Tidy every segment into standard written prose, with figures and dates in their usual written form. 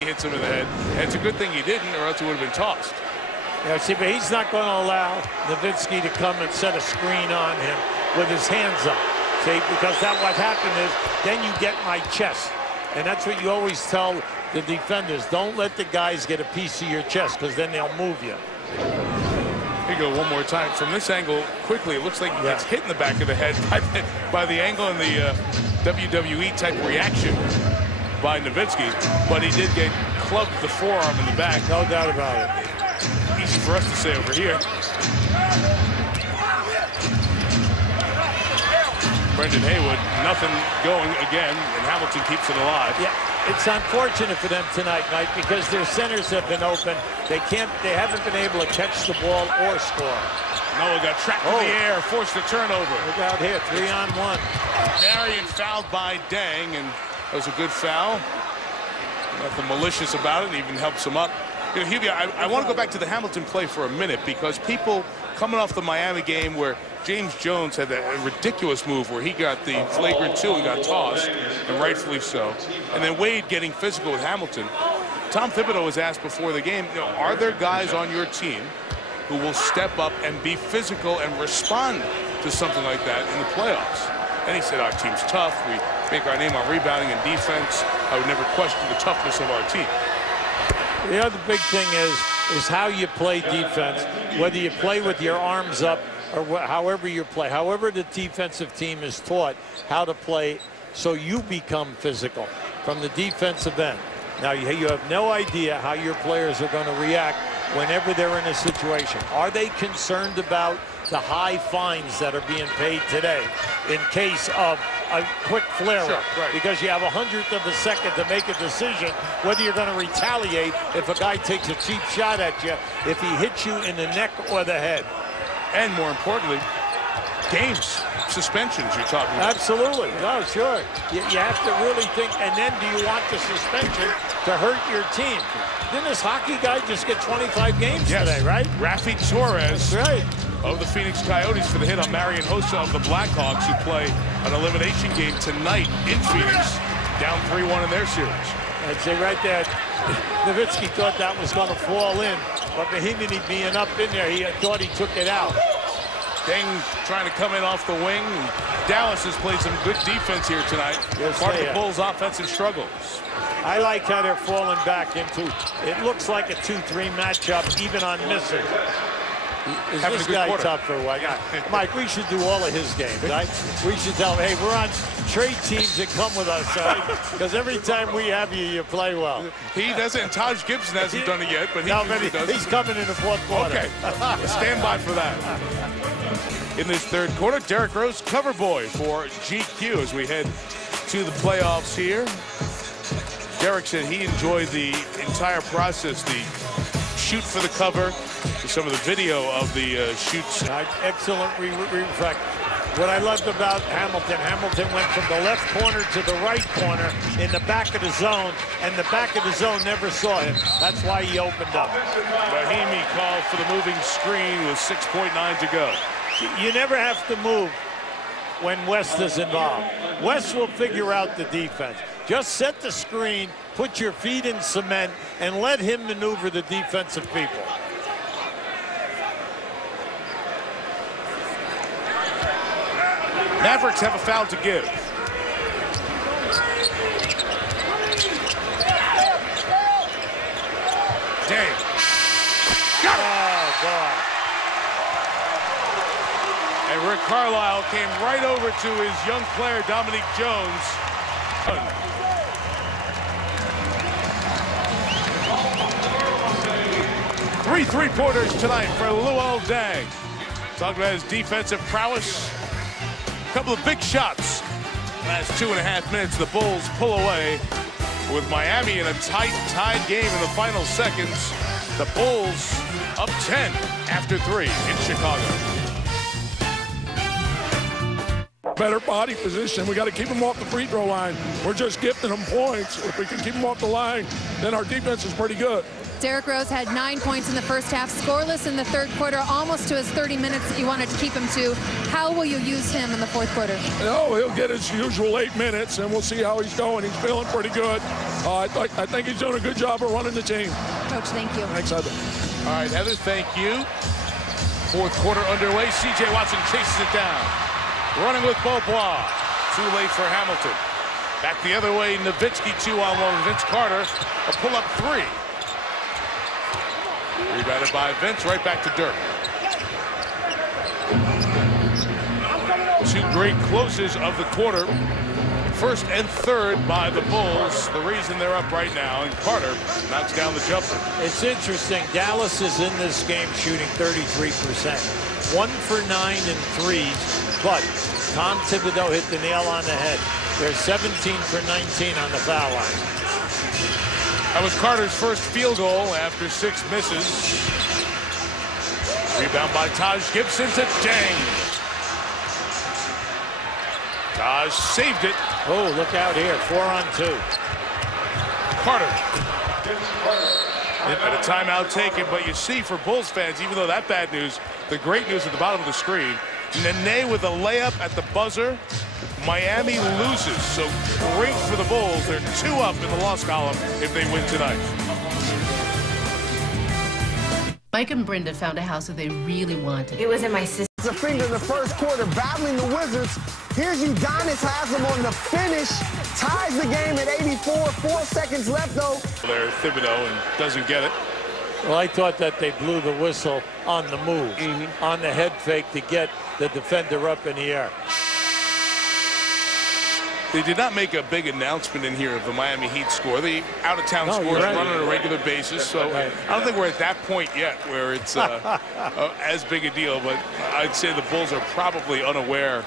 He hits him in the head. And it's a good thing he didn't, or else he would have been tossed. Yeah, see, but he's not going to allow Nowitzki to come and set a screen on him with his hands up. See, because that what happened is then you get my chest. And that's what you always tell the defenders. Don't let the guys get a piece of your chest, because then they'll move you. Here you go one more time. From this angle, quickly, it looks like he gets hit in the back of the head by the angle and the WWE type reaction by Nowitzki. But he did get clubbed the forearm in the back. No doubt about it. Easy for us to say over here. Brendan Haywood, nothing going again, and Hamilton keeps it alive. Yeah, it's unfortunate for them tonight, Mike, because their centers have been open. They haven't been able to catch the ball or score. Noah got trapped in the air, forced a turnover. Look out here, 3-on-1. Marion fouled by Dang, and that was a good foul. Nothing malicious about it, even helps him up. You know, Hubie, I want to go back to the Hamilton play for a minute, because people coming off the Miami game where James Jones had a ridiculous move where he got the flagrant 2 and got tossed, and rightfully so. And then Wade getting physical with Hamilton. Tom Thibodeau was asked before the game, you know, are there guys on your team who will step up and be physical and respond to something like that in the playoffs? And he said, our team's tough. We make our name on rebounding and defense. I would never question the toughness of our team. The other big thing is how you play defense, whether you play with your arms up or however you play, however the defensive team is taught how to play, so you become physical from the defensive end. Now, you have no idea how your players are going to react whenever they're in a situation. Are they concerned about the high fines that are being paid today in case of a quick flare-up? Sure, right. Because you have 100th of a second to make a decision whether you're going to retaliate if a guy takes a cheap shot at you, if he hits you in the neck or the head. And more importantly, games, suspensions you're talking about. Absolutely. No, sure. You have to really think, and then do you want the suspension to hurt your team? Didn't this hockey guy just get 25 games today, right? Rafi Torres. That's right. Of the Phoenix Coyotes for the hit on Marion Hossa of the Blackhawks, who play an elimination game tonight in Phoenix, down 3-1 in their series. I'd say right there, Nowitzki thought that was going to fall in, but Mahimini being up in there, he thought he took it out. Deng trying to come in off the wing. Dallas has played some good defense here tonight. Yes, part of the Bulls' offensive struggles. I like how they're falling back into, it looks like a 2-3 matchup, even on missing. Is this guy tough or what? Mike, we should do all of his games, right? We should tell him, hey, we're on trade teams that come with us, right? Because every time we have you, you play well. He doesn't, and Taj Gibson hasn't done it yet, but he's coming in the fourth quarter. Okay, stand by for that. In this third quarter, Derrick Rose, cover boy for GQ as we head to the playoffs here. Derrick said he enjoyed the entire process, the shoot for the cover, some of the video of the shoots. Excellent reflect. What I loved about Hamilton went from the left corner to the right corner in the back of the zone, and the back of the zone never saw him. That's why he opened up. Mahimi called for the moving screen with 6.9 to go. You never have to move when West is involved. West will figure out the defense. Just set the screen, put your feet in cement, and let him maneuver the defensive people. Mavericks have a foul to give. Dang. Got it. Oh, boy. And Rick Carlisle came right over to his young player, Dominique Jones. 3 3-pointers tonight for Luol Deng. Talking about his defensive prowess. A couple of big shots. Last 2.5 minutes, the Bulls pull away with Miami in a tied game in the final seconds. The Bulls up 10 after 3 in Chicago. Better body position. We got to keep them off the free throw line. We're just gifting them points. If we can keep them off the line, then our defense is pretty good. Derrick Rose had 9 points in the first half, scoreless in the third quarter, almost to his 30 minutes that you wanted to keep him to. How will you use him in the fourth quarter? Oh, he'll get his usual 8 minutes, and we'll see how he's going. He's feeling pretty good. I think he's doing a good job of running the team. Coach, thank you. Thanks, Heather. All right, Heather, thank you. Fourth quarter underway. C.J. Watson chases it down. Running with Beaubois. Too late for Hamilton. Back the other way, Nowitzki 2-on-1 with Vince Carter. A pull-up 3. Rebounded by Vince, right back to Dirk. Two great closes of the quarter. First and third by the Bulls. The reason they're up right now, and Carter knocks down the jumper. It's interesting. Dallas is in this game shooting 33%. 1 for 9 in threes, but Tom Thibodeau hit the nail on the head. They're 17 for 19 on the foul line. That was Carter's first field goal after 6 misses. Rebound by Taj Gibson to Deng. Taj saved it. Oh, look out here. 4 on 2. Carter. And a timeout taken, but you see for Bulls fans, even though that bad news, the great news at the bottom of the screen. Nene with a layup at the buzzer. Miami loses, so great for the Bulls. They're 2 up in the loss column if they win tonight. Mike and Brenda found a house that they really wanted. It was in my sister's finger in the first quarter, battling the Wizards. Here's Udonis Haslem on the finish. Ties the game at 84. 4 seconds left, though. There's Thibodeau and doesn't get it. Well, I thought that they blew the whistle on the move, on the head fake to get the defender up in the air. They did not make a big announcement in here of the Miami Heat score. The out-of-town scores run on a regular basis, so I don't think we're at that point yet where it's as big a deal. But I'd say the Bulls are probably unaware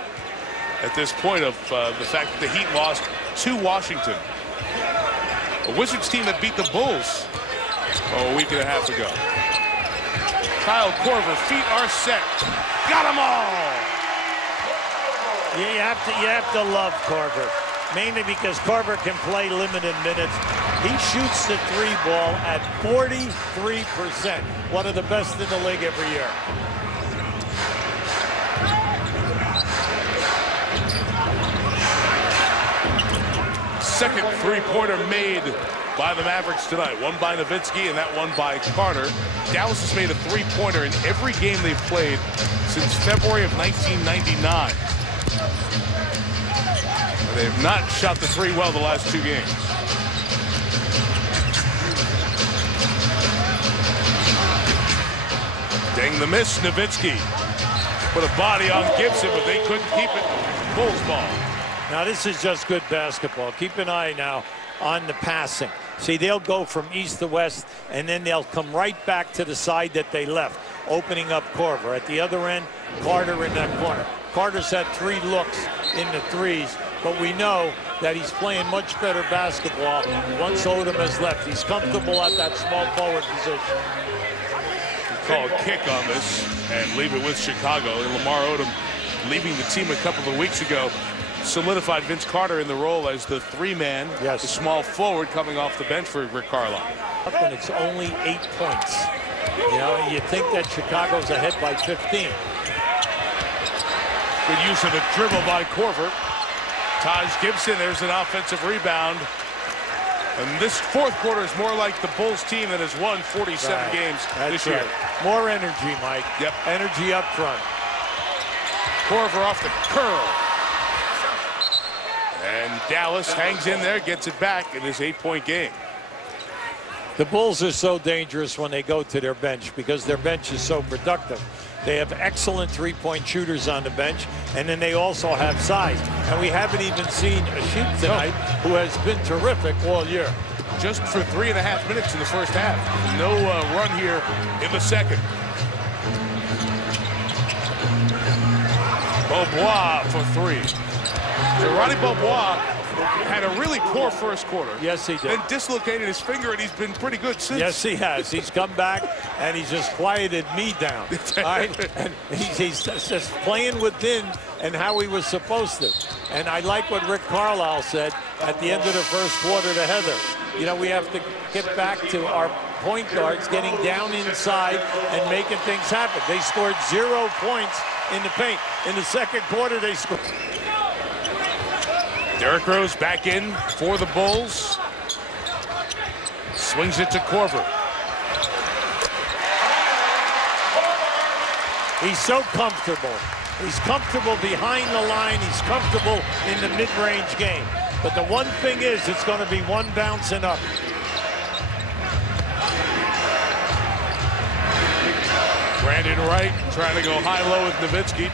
at this point of the fact that the Heat lost to Washington, a Wizards team that beat the Bulls a week and a half ago. Kyle Korver, feet are set. Got them all. You have to love Korver, mainly because Korver can play limited minutes. He shoots the 3 ball at 43%, one of the best in the league every year. Second 3-pointer made by the Mavericks tonight. One by Nowitzki and that one by Carter. Dallas has made a 3-pointer in every game they've played since February of 1999. They have not shot the 3 well the last 2 games. Dang the miss, Nowitzki. Put a body on Gibson, but they couldn't keep it. Bulls ball. Now this is just good basketball. Keep an eye now on the passing. See, they'll go from east to west, and then they'll come right back to the side that they left, opening up Korver. At the other end, Carter in that corner. Carter's had 3 looks in the threes, but we know that he's playing much better basketball once Odom has left. He's comfortable at that small forward position. Call a kick on this and leave it with Chicago. And Lamar Odom, leaving the team a couple of weeks ago, solidified Vince Carter in the role as the 3-man, the small forward coming off the bench for Rick Carlisle. And it's only 8 points. You know, you think that Chicago's ahead by 15. Good use of the dribble by Korver. Taj Gibson, there's an offensive rebound. And this fourth quarter is more like the Bulls team that has won 47 games this year. More energy, Mike. Yep. Energy up front. Korver off the curl. And Dallas hangs in there, gets it back in this 8-point game. The Bulls are so dangerous when they go to their bench because their bench is so productive. They have excellent 3-point shooters on the bench, and then they also have size. And we haven't even seen a shoot tonight who has been terrific all year. Just for 3.5 minutes in the first half. No run here in the second. Beaubois for 3. So Ronnie Beaubois had a really poor first quarter. Yes, he did. Then dislocated his finger, and he's been pretty good since. Yes, he has. He's come back, and he's just quieted me down. All right? And he's just playing within and how he was supposed to. And I like what Rick Carlisle said at the end of the first quarter to Heather. you know, we have to get back to our point guards getting down inside and making things happen. They scored 0 points in the paint. In the second quarter, they scored. Derrick Rose back in for the Bulls. Swings it to Korver. He's so comfortable. He's comfortable behind the line. He's comfortable in the mid-range game. But the one thing is, it's going to be one bouncing up. Brandon Wright trying to go high-low with Nowitzki.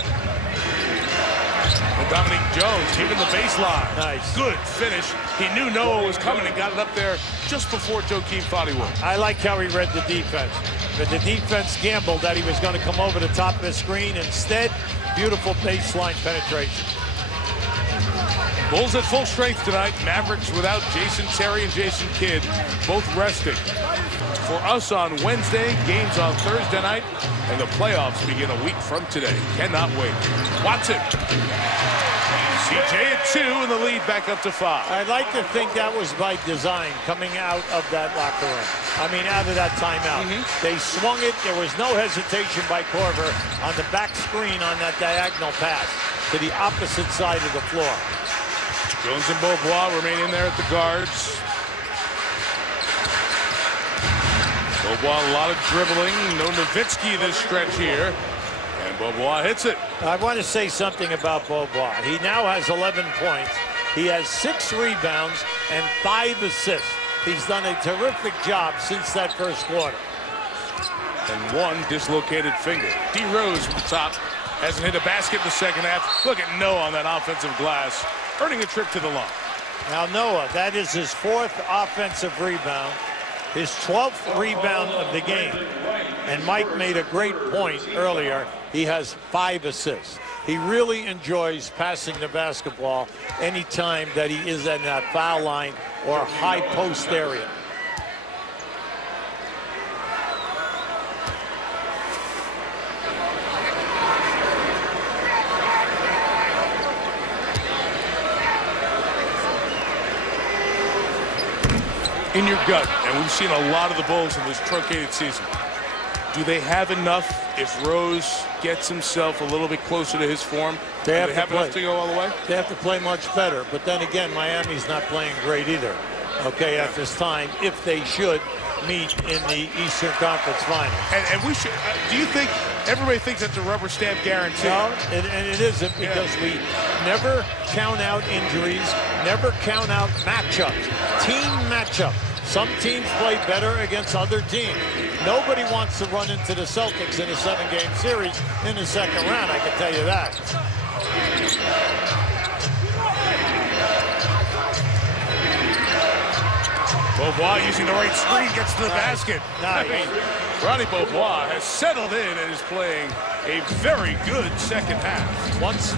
And Dominique Jones keeping the baseline. Nice. Good finish. He knew Noah was coming and got it up there just before Joakim thought he would. I like how he read the defense. But the defense gambled that he was going to come over the top of the screen. Instead, beautiful baseline penetration. Bulls at full strength tonight. Mavericks without Jason Terry and Jason Kidd, both resting. For us on Wednesday, games on Thursday night, and the playoffs begin a week from today. Cannot wait. Watson. CJ at 2 and the lead back up to 5. I'd like to think that was by design coming out of that locker room. I mean, out of that timeout. They swung it. There was no hesitation by Korver on the back screen on that diagonal pass to the opposite side of the floor. Jones and Beaubois remain in there at the guards. Beaubois, a lot of dribbling. No Nowitzki this stretch here. And Beaubois hits it. I want to say something about Beaubois. He now has 11 points. He has 6 rebounds and 5 assists. He's done a terrific job since that first quarter. And 1 dislocated finger. D. Rose from the top. Hasn't hit a basket in the second half. Look at Noah on that offensive glass, earning a trip to the line. Now Noah, that is his 4th offensive rebound, his 12th rebound of the game. And Mike made a great point earlier. He has 5 assists. He really enjoys passing the basketball anytime that he is in that foul line or high post area. In your gut, and we've seen a lot of the Bulls in this truncated season. Do they have enough if Rose gets himself a little bit closer to his form? They have enough to go all the way? They have to play much better. But then again, Miami's not playing great either. Okay, at this time, if they should meet in the Eastern Conference Final. And we should, do you think, everybody thinks that's a rubber stamp guarantee? No, and it isn't, because we never count out injuries, never count out matchups, team matchup. Some teams play better against other teams. Nobody wants to run into the Celtics in a 7-game series in the second round, I can tell you that. Beaubois using the right screen, gets to the basket. Nice. I mean, Ronnie Beaubois has settled in and is playing a very good second half. Once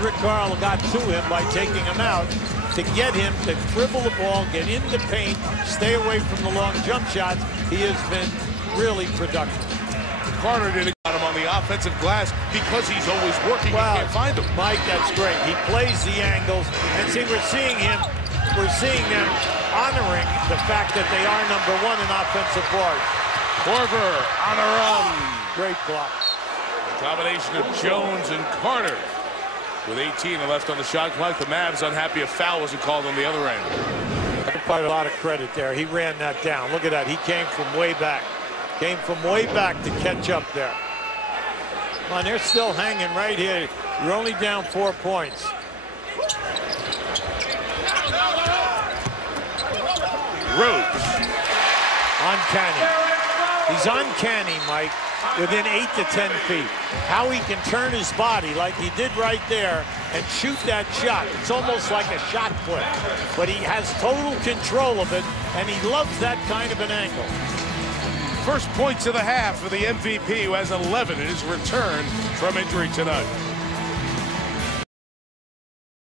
Rick Carl got to him by taking him out, to get him to dribble the ball, get in the paint, stay away from the long jump shots, he has been really productive. Carter did got him on the offensive glass because he's always working. Well, you can't find him. Mike, that's great. He plays the angles, and see, we're seeing them honoring the fact that they are #1 in offensive boards. Korver on a run. Great block. A combination of Jones and Carter. With 18 left on the shot clock, the Mavs unhappy a foul wasn't called on the other end. Quite a lot of credit there. He ran that down. Look at that. He came from way back. Came from way back to catch up there. Come on, they're still hanging right here. You're only down 4 points. Rose. Uncanny. He's uncanny, Mike, within 8 to 10 feet. How he can turn his body like he did right there and shoot that shot. It's almost like a shot put. But he has total control of it, and he loves that kind of an angle. First points of the half for the MVP, who has 11 in his return from injury tonight.